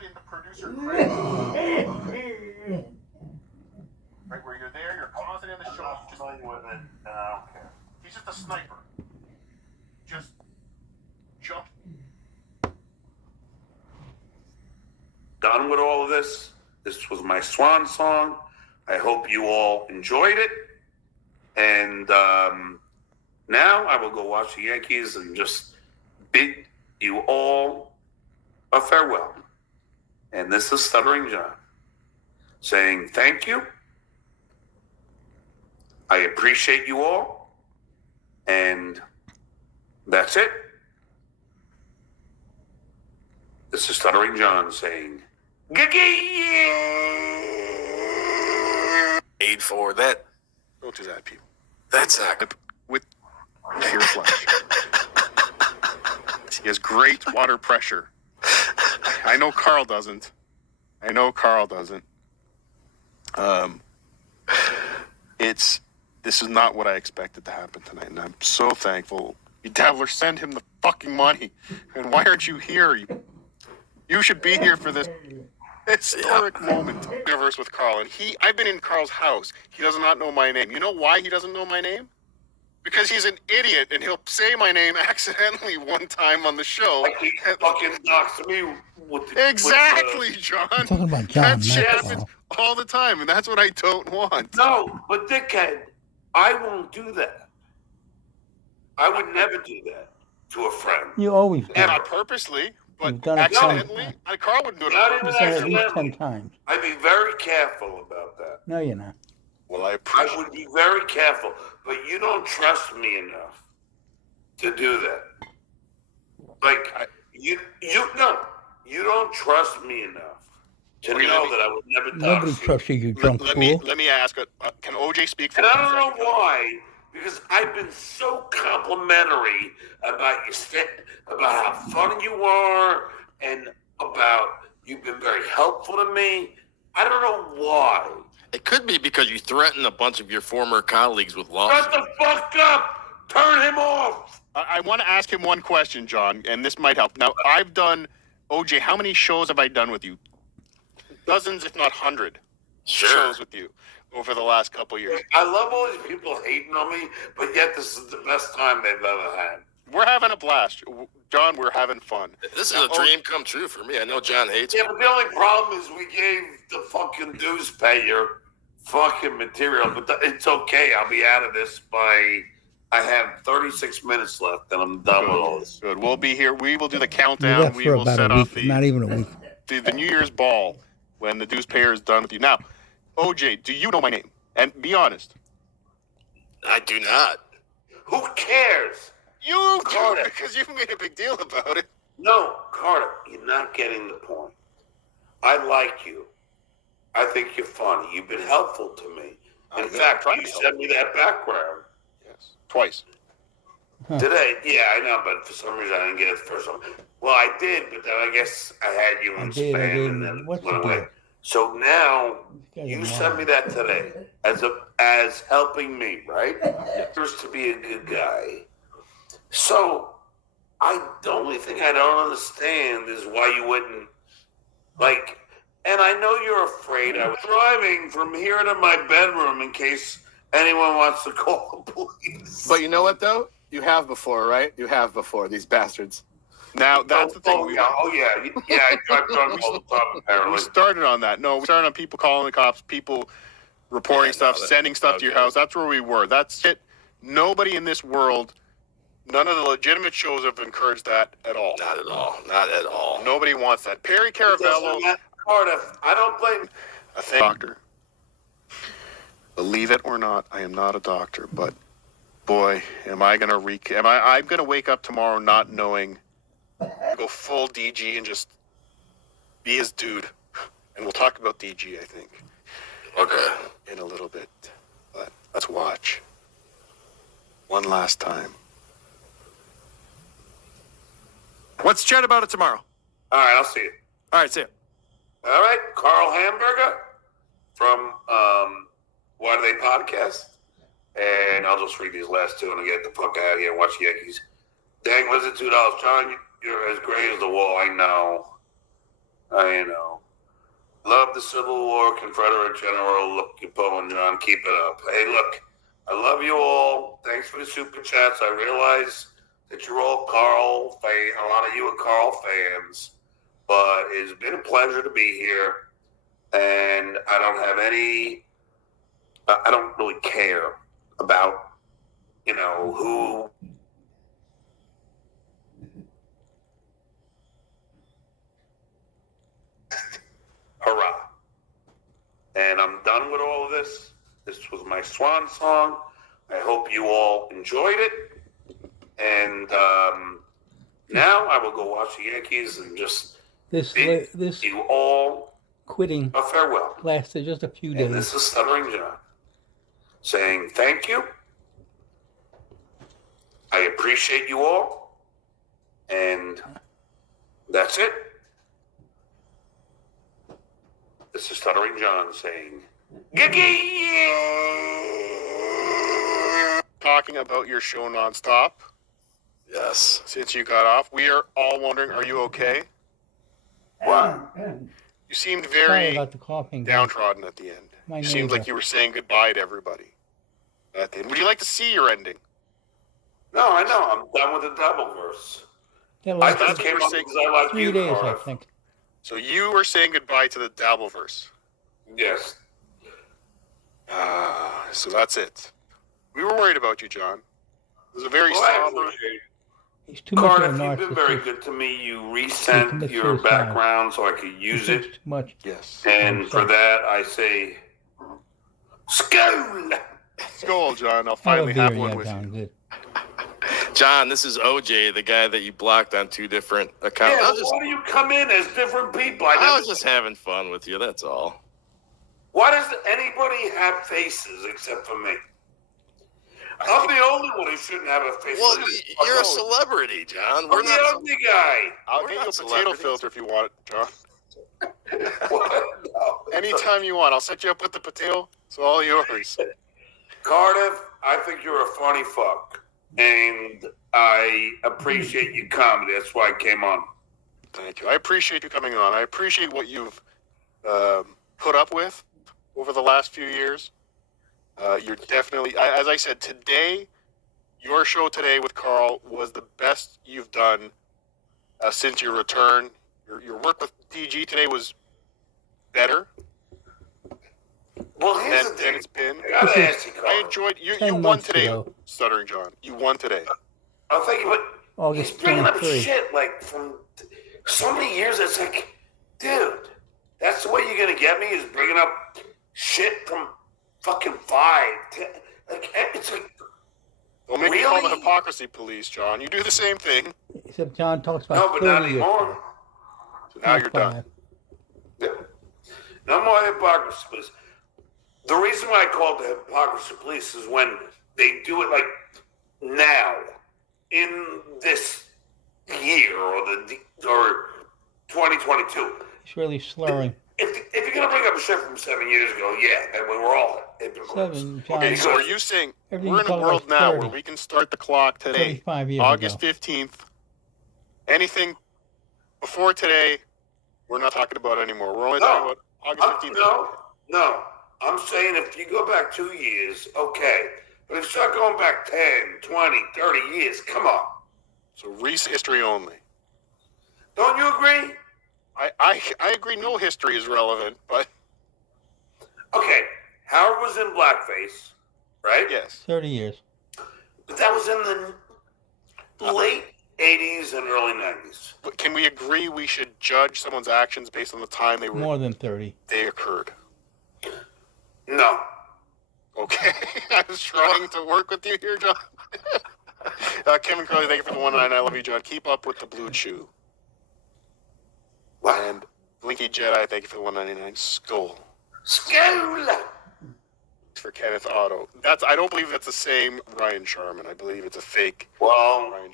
it into producer Craig. Right where you're there, you're pausing in the show. You just with it, and I don't care. He's just a sniper. Just jump. Done with all of this. This was my swan song. I hope you all enjoyed it. And now I will go watch the Yankees and just bid you all a farewell. And this is Stuttering John saying thank you. I appreciate you all. And that's it. This is Stuttering John saying Aid for that. Don't do that, people. That's accurate. With pure flesh. He has great water pressure. I know Carl doesn't. This is not what I expected to happen tonight, and I'm so thankful. You Dabbler, send him the fucking money. And why aren't you here? You should be here for this historic moment. Universe with Carl, and I've been in Carl's house. He does not know my name. You know why he doesn't know my name? Because he's an idiot, and he'll say my name accidentally one time on the show. Like he fucking knocks me with the... Exactly, John. I'm talking about John. That shit happens all the time, and that's what I don't want. No, but dickhead, I won't do that. I would never do that to a friend. You always do. Not purposely, but You've done it accidentally. Carl wouldn't do it. Not on even purpose. You've done it at least 10 accidentally. times. I'd be very careful about that. No, you're not. Well, I I appreciate would be very careful, but you don't trust me enough to do that. Like you don't trust me enough to know that I would never Nobody dox you. trusts you, drunk Let fool. me ask. Can OJ speak for And I 1 don't know second? why, because I've been so complimentary about your about how funny you are, and about you've been very helpful to me. I don't know why. It could be because you threatened a bunch of your former colleagues with lawsuits. Shut the fuck up! Turn him off! I want to ask him one question, John, and this might help. Now, I've done, OJ, how many shows have I done with you? Dozens, if not 100 shows with you over the last couple years. I love all these people hating on me, but yet this is the best time they've ever had. We're having a blast. John, we're having fun. This is a dream come true for me. I know John hates me. Yeah, but the only problem is we gave the fucking dues payer fucking material, but it's okay. I'll be out of this by... I have 36 minutes left, and I'm done with all this. Good. We'll be here. We will do the You countdown. left We for will about set a off week, not even a week. the New Year's ball when the dues payer is done with you. Now, OJ, do you know my name? And be honest. I do not. Who cares? You do, Carter. because you made a big deal about it. No, Carter, you're not getting the point. I like you. I think you're funny. You've been helpful to me. In fact, you sent me that background. Yes. Twice. Today, yeah, I know, but for some reason I didn't get it the first time. Well, I did, but then I guess I had you in spam and then What's went the away. deal? So now This guy's you a sent me that today as helping me, right? Just to be a good guy. So the only thing I don't understand is why you wouldn't and I know you're afraid. I was driving from here to my bedroom in case anyone wants to call the police. But you know what, though? You have before, right? You have before, these bastards. Now, that's the thing. I drive drunk all the time, We apparently. started on that. No, we started on people calling the cops, people reporting stuff, sending stuff to your house. That's where we were. That's it. Nobody in this world, none of the legitimate shows have encouraged that at all. Not at all. Not at all. Nobody wants that. Perry Caravello, Cardiff, I don't blame. a doctor. Believe it or not, I am not a doctor, but boy, am I gonna I'm gonna wake up tomorrow not knowing. Go full DG and just be his dude. And we'll talk about DG, I think. Okay. In a little bit. But let's watch. One last time. Let's chat about it tomorrow. All right, I'll see you. All right, see ya. All right, Carl Hamburger from Why Do They Podcast. And I'll just read these last two and I'll get the fuck out of here and watch the Yankees. Dang, was it $2? John, you're as gray as the wall. I know. I love the Civil War, Confederate General. Look, you Poe John, keep it up. Hey, look, I love you all. Thanks for the super chats. I realize that you're all Carl fans. A lot of you are Carl fans, but it's been a pleasure to be here. And I don't really care about, who. Hurrah. And I'm done with all of this. This was my swan song. I hope you all enjoyed it. And now I will go watch the Yankees and just This you all quitting a farewell. lasted just a few And this days. is Stuttering John saying thank you. I appreciate you all. And that's it. This is Stuttering John saying, Giggy! Talking about your show nonstop Yes. since you got off. We are all wondering, are you okay? What? You seemed Sorry very about the coughing. downtrodden at the end. My You seemed neighbor. like you were saying goodbye to everybody at the end. Would you like to see your ending? No, I know. I'm done with the double verse. That I lasted just came up because I like 3 you, days, I Cardiff. think. So you were saying goodbye to the Dabbleverse. Yes. So that's it. We were worried about you, John. It was a very Well, I somber. appreciate it. He's too much of a Cardiff, you've been very narcissist. good to me. You He resent commits your suicide. background so I could He use thinks it. too much. Yes. And for that, I say, Skull! Skull, John. I'll Have a finally beer, have one yeah, with John. you. Good. John, this is OJ, the guy that you blocked on 2 different accounts. Yeah, I but was just, why do you come in as different people? I was just having fun with you. That's all. Why does anybody have faces except for me? I'm the only one who shouldn't have a face. Well, Look at this you're a fucking- celebrity, John. I'm We're the not. ugly guy. I'll We're get you a not potato celebrities. filter if you want it, John. What? No. Anytime you want. I'll set you up with the potato. It's all yours. Cardiff, I think you're a funny fuck. And I appreciate your comedy. That's why I came on. Thank you. I appreciate you coming on. I appreciate what you've put up with over the last few years. You're definitely, as I said, today, your show today with Carl was the best you've done since your return. Your work with DG today was better Well, here's the than thing. it's been. I gotta ask you, I Cardiff. enjoyed you. 10 You won months today, ago. Stuttering John. You won today. I'll tell you what. August He's bringing up 23. shit like from so many years. It's like, dude, that's the way you're gonna get me is bringing up shit from fucking 5, 10. Like it's like, Don't make me call the Really? hypocrisy police, John. You do the same thing. Except John talks about no, but not 30 years. anymore. So now you're done. 5. No more hypocrisy police. The reason why I call it the hypocrisy police is when they do it like now in this year or 2022. He's really slurring. If you're gonna bring up a shit from 7 years ago, yeah, and we were all hypocrites. 7, John. Okay, so are you saying Everything we're in a you call world like now 30. where we can start the clock today, 35 years August ago. 15th? Anything before today, we're not talking about anymore. We're only talking about August 15th. No. I'm saying if you go back 2 years, okay. But if you start going back 10, 20, 30 years, come on. So recent history only. Don't you agree? I agree no history is relevant, but Okay, Howard was in blackface, right? yes. 30 years. But that was in the late 80s and early 90s. But can we agree we should judge someone's actions based on the time More than 30. they occurred? No. Okay, I was trying to work with you here, John. Kevin Curley, thank you for the 1-9. I love you, John. Keep up with the blue chew. What? And Blinky Jedi, thank you for the 199. Skull. School! For Kenneth Otto. I don't believe that's the same Ryan Sharman. I believe it's a fake. Well, Ryan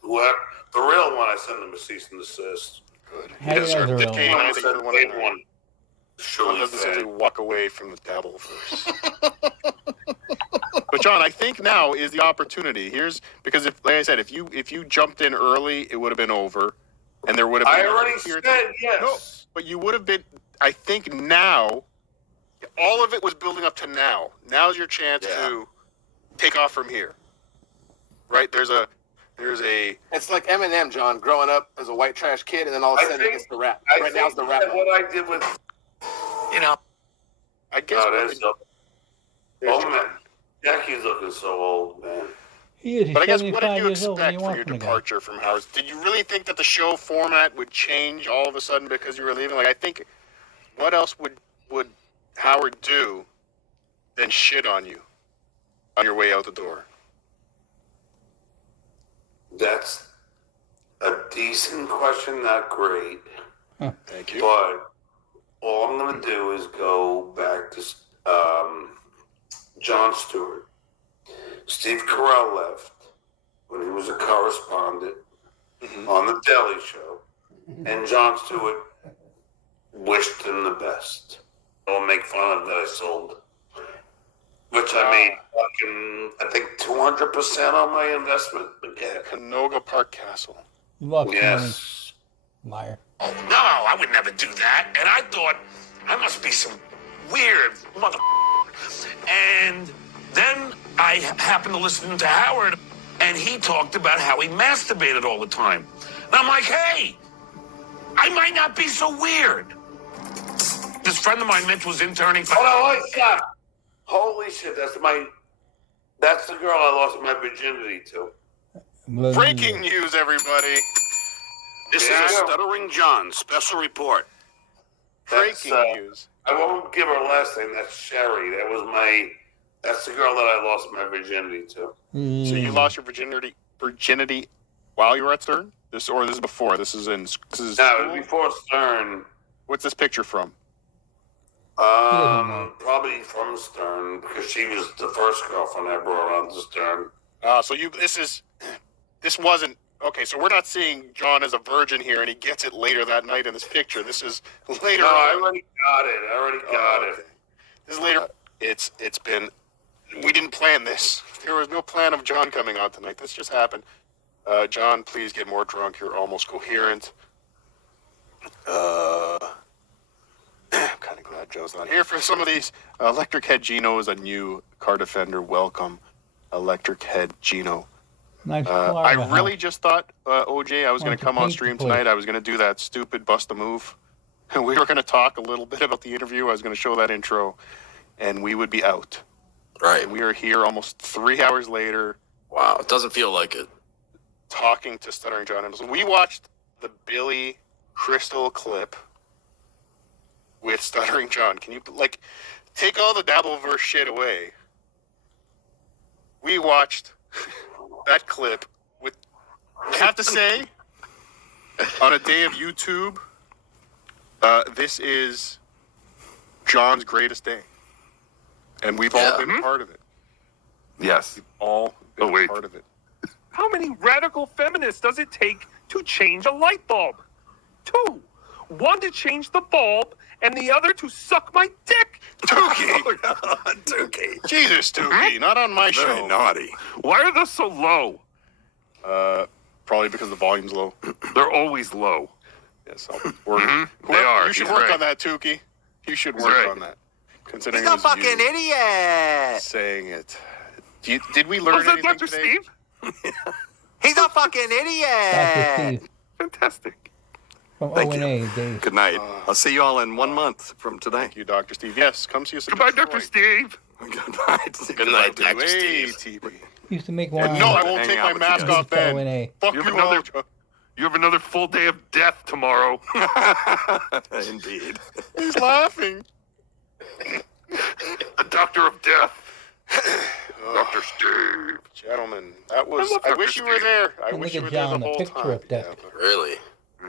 what? The real one, I sent him a cease and desist. Good. How do you know the real Kane, one? I think for the 199. One. One Surely doesn't simply fair. walk away from the Dabbleverse. But John, I think now is the opportunity. Because if, like I said, if you jumped in early, it would have been over. and there would have been. I already said yes. No, but you would have been. I think now, all of it was building up to now. Now's your chance to take off from here. Right? There's a. It's like Eminem, John, growing up as a white trash kid, and then all of a sudden he gets the rap. Right now's the rap. What I did with, I guess. Oh man, Jackie's looking so old, man. He is. He's But I guess what 75 did you years old. What do expect you for want your from the guy? departure from Howard? Did you really think that the show format would change all of a sudden because you were leaving? Like, I think, what else would Howard do than shit on you on your way out the door? That's a decent question, not great. Thank you. But all I'm going to do is go back to Jon Stewart. Steve Carell left when he was a correspondent on The Daily Show, and Jon Stewart wished him the best. Don't make fun of that I sold, which I made fucking, I think 200% on my investment. Again. Canoga Park Castle. You lost money, Yes. Meyer. Oh, no, I would never do that. And I thought, I must be some weird mother. And then I happened to listen to Howard, and he talked about how he masturbated all the time. And I'm like, hey, I might not be so weird. This friend of mine, Mitch, was interning for... Hold on, stop. Holy shit, that's the girl I lost my virginity to. Breaking news, everybody. This is a Stuttering John special report. Breaking news. I won't give her last name. That's Sherry. That's the girl that I lost my virginity to. So you lost your virginity while you were at Stern? This is before? This is No, it was before Stern. What's this picture from? Probably from Stern, because she was the first girlfriend I brought on to Stern. This wasn't, okay, so we're not seeing John as a virgin here, and he gets it later that night in this picture. This is later No, I on. already got it. This is later. It's been, we didn't plan this. There was no plan of John coming on tonight. This just happened. John, please get more drunk. You're almost coherent. I'm kind of glad Joe's not here for some of these. Electric Head Gino is a new car defender. Welcome, Electric Head Gino. Nice I really just thought, OJ, I was going to come on paint the stream place. tonight. I was going to do that stupid bust a move. And we were going to talk a little bit about the interview. I was going to show that intro, and we would be out. Right. And we are here almost 3 hours later Wow. It doesn't feel like it. talking to Stuttering John Anderson. We watched the Billy Crystal clip with Stuttering John. Can you, take all the Dabbleverse shit away? We watched that clip with, I have to say, on a day of YouTube, this is John's greatest day. And we've all been part of it. Yes. We've all been part of it. How many radical feminists does it take to change a light bulb? 2. One to change the bulb, and the other to suck my dick. Tukey! Dookie. Jesus, Tukey, not on my Very show. naughty. Why are they so low? Probably because the volume's low. They're always low. Yes, I'll work. They are. You should He's work right. on that, Tukey. You should He's work right. on that. Considering He's it a was fucking you idiot. saying it. Did we learn Was that anything Dr. today? Steve? He's a fucking Dr. idiot. Steve Fantastic. from Thank O&A days. Good night. I'll see you all in 1 month from today. Thank you, Dr. Steve. Yes, come see us. in Goodbye, Detroit. Dr. Steve. Good night. Good night, Hey, Dr. Steve. TB. He used to make And wine. no, I won't Hang take out my with mask you guys. off then. O&A. Fuck You you, have another- all. You have another full day of death tomorrow. Indeed. He's laughing. The doctor of death. Dr. Steve. Gentlemen, that was. love I Dr. wish you were Steve. there. I And wish look you at were there John, the the whole picture time. of death. but Really?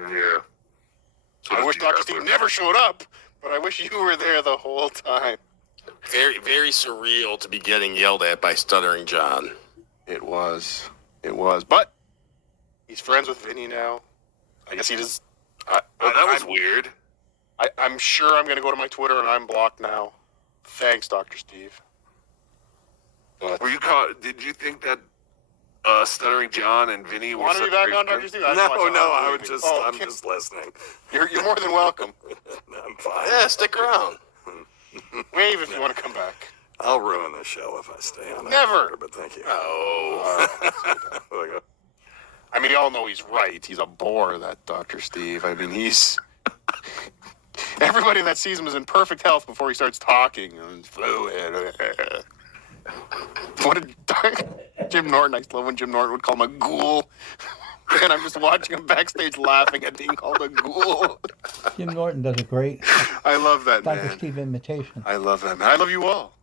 Yeah. I wish Dr. Steve never showed up, but I wish you were there the whole time. Very, very surreal to be getting yelled at by Stuttering John. It was. But he's friends with Vinny now. I guess he just. that was weird. I'm sure I'm going to go to my Twitter and I'm blocked now. Thanks, Dr. Steve. But Were you did you think that Stuttering John and Vinny were Want to be such back great on, Dr. friends. Steve? No, I would just, Oh, I'm just listening. You're more than welcome. I'm fine. Yeah, stick around. Wave if you want to come back. I'll ruin the show if I stay on. Never. After, but thank you. Oh. I mean, we all know he's right. He's a bore, that Dr. Steve. I mean, he's... Everybody that sees him is in perfect health before he starts talking. And fluid. What did Jim Norton? I love when Jim Norton would call him a ghoul. And I'm just watching him backstage laughing at being called a ghoul. Jim Norton does a great I love that, Dr. man. Steve imitation. I love that, man. I love you all.